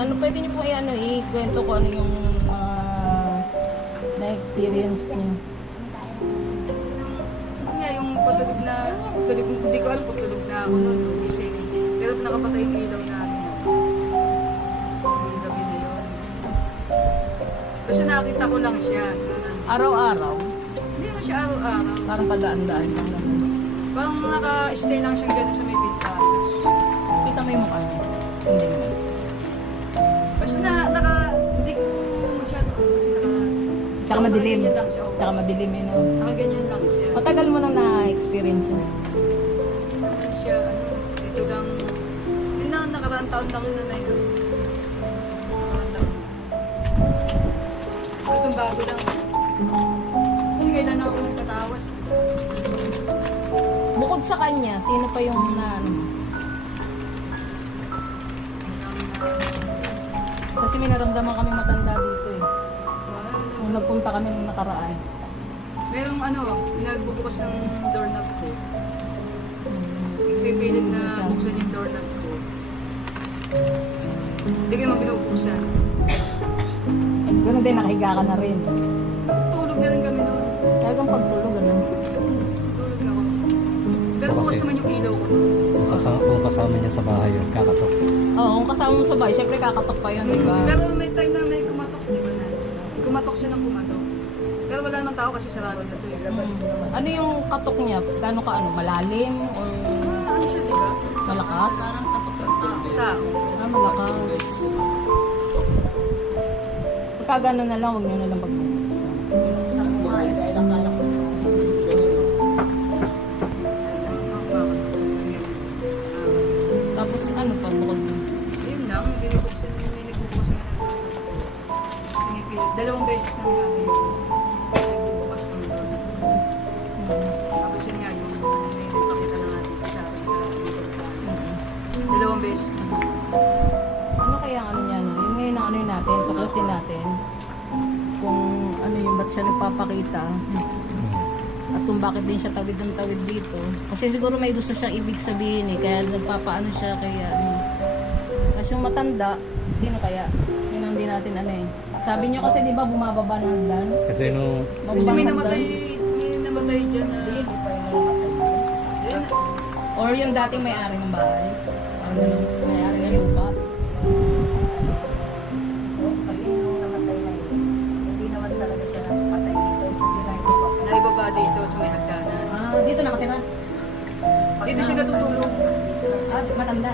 Ano, pwede niyo po ano, ikwento ko ano yung na-experience niyo. Nga, yung patulog na, hindi ko alam kung tulog na ako noon, gising. Pero nakapatay yung ilaw namin. Yung gabi na yun. Kasi nakita ko lang siya. Araw-araw, Hindi naman siya araw-araw. parang padaan-daan lang ganun. Parang naka-stay lang siyang gano'n sa may bintana. Kita mo yung mukha niya? Hindi naman. Kasi hindi ko masyado, kasi Tsaka madilim. nakaganyan lang siya. Tsaka madilim yun. No? Nakaganyan lang siya. Matagal mo nang na-experience yun. Ano siya, dito lang, yun na, nakaraang taon lang yun na yun. Nakaraang taon. Itong bago lang. Kasi kailan ako nagpatawas. Bukod sa kanya, sino pa yung na ano? Kasi may naramdaman kami matanda dito eh. Nung nagpunta kami nung nakaraan. Merong nagbubukas ng doorknob ko. Ipipilit na buksan yung doorknob ko. Hindi ko naman binubuksan. Ganun din, nakahiga ka na rin. Tulog na rin kami noon. Talagang pagtulog, ano? Tulog ako. Pero bukas naman yung ilaw ko noon. Kung kasama niya sa bahay yun, kakatok. Oo, kung kasama mo sa bahay, syempre kakatok pa yun, di ba? Pero may time na may kumatok, di ba na? Kumatok siya ng kumatok. Pero wala namang tao kasi sarado na ito eh. Ano yung katok niya? Gano'n ka ano? Malalim? Or Ano siya, di ba? malakas? Tao. Malakas. Pagka gano'n na lang, huwag nyo na lang pagbubuksan. Tapos ano pa bukod dun? Yun lang, binubuksan, may nagbubuksan nga ng pinipilit. 2 beses na niya nagbubukas ng doon. Tapos yun nga, yung may nagpakita na natin sa akin sa internet. 2 beses na. Ano kaya ang ano niya? No? Yun ngayon ang ano yun natin, tuklasin natin. Kung ano yung ba't siya nagpapakita. At kung bakit din siya tawid ng tawid dito. Kasi siguro may gusto siyang ibig sabihin eh. Kaya nagpapaano siya kaya ano. Kasi yung matanda, sino kaya? Yun ang di natin ano eh. Sabi niyo kasi di ba bumababa ng hagdan? Kasi no, Kasi may Bababa ng namatay dyan na... Yun, Or yung dating may-ari ng bahay. Parang ganun, may-ari ng lupa. Kasi nung namatay na yun, hindi naman talaga siya napatay dito. Hindi na ito. naibaba dito sa may hagdanan. Ah, dito nakatira. Dito siya natutulog. Ah, matanda.